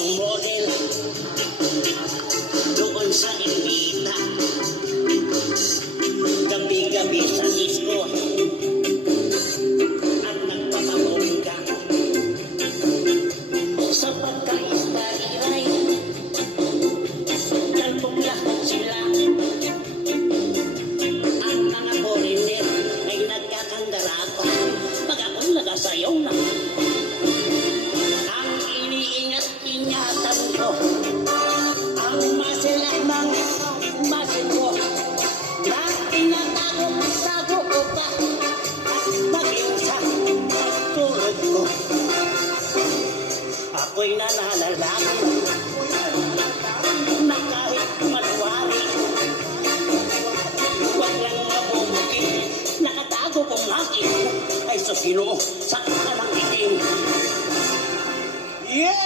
isang model doon sa Invita. Gabi-gabi sa disco at nagpapabongga sa pagka-istariray. Kalpong lahat sila. Ang mga foreigner ay nagkakandarata pag ako'y nagasayaw na. Ang iniingat-ingatan ko ang masila ng masin ko na tinatago-tago ko pa at maging sa tulog ko. Ako'y nananalangin na kahit manwari huwag lang mabumukin. Nakatago kong langit ay sa Ginoo sa kalang itim. Yeah!